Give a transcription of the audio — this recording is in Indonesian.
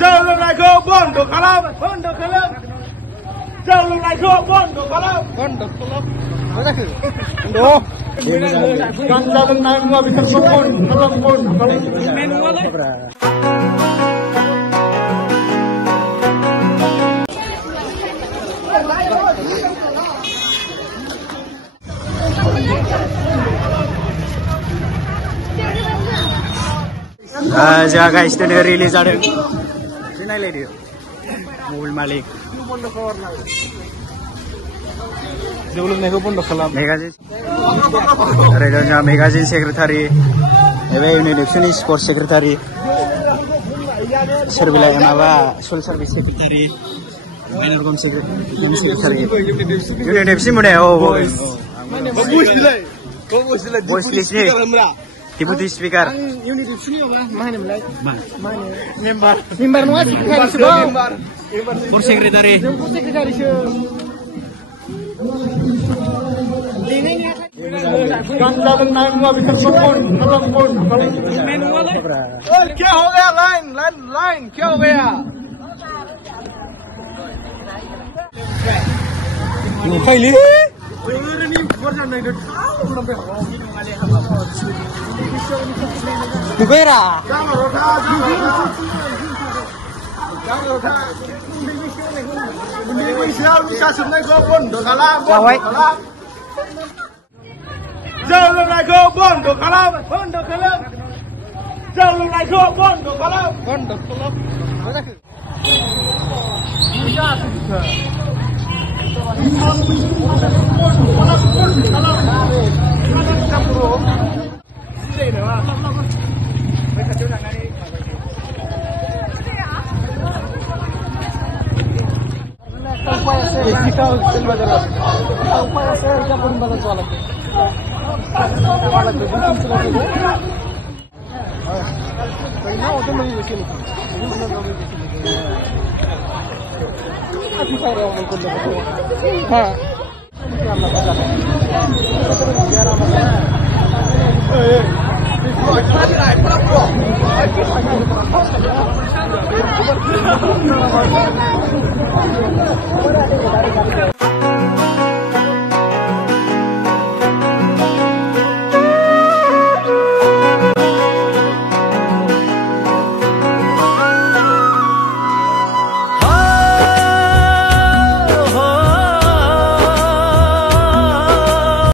Jalur naiko pondok kalam. Pondok kalam. Jalur naiko pondok kalam. Pondok kalam. Pondok. Kan jalur naik nggak bisa pon. Kalam pon. Menu apa? जा गाइस दिनै रिलिज जादों नायलायदो मबाइल मालिक जौ लोंनायखौ बन्द खालाम मेगाजिन ओरै दं जोंहा मेगाजिन सेक्रेटारि एबा इउनिसेफनि स्पर्ट सेक्रेटारि सोरबिलाय माबा सल सार्भिस सेक्रेटारि एनर्गन सेक्रेटारि इउनिसेफनि मुने औ बयस लिस्टनि Deputy Speaker. Unit sini apa? Mana mulai? Mana? Member. Member nua sekretari sebab. Kur sekretari. Kur sekretari se. Kan jalur naik nggak bisa pon. Kalam pon. Menu apa? क्या हो गया लाइन लाइन लाइन क्या हो गया Kali Bukera. Jalur naiko pondok kalam. Pondok kalam. Jalur naiko pondok kalam. Pondok kalam.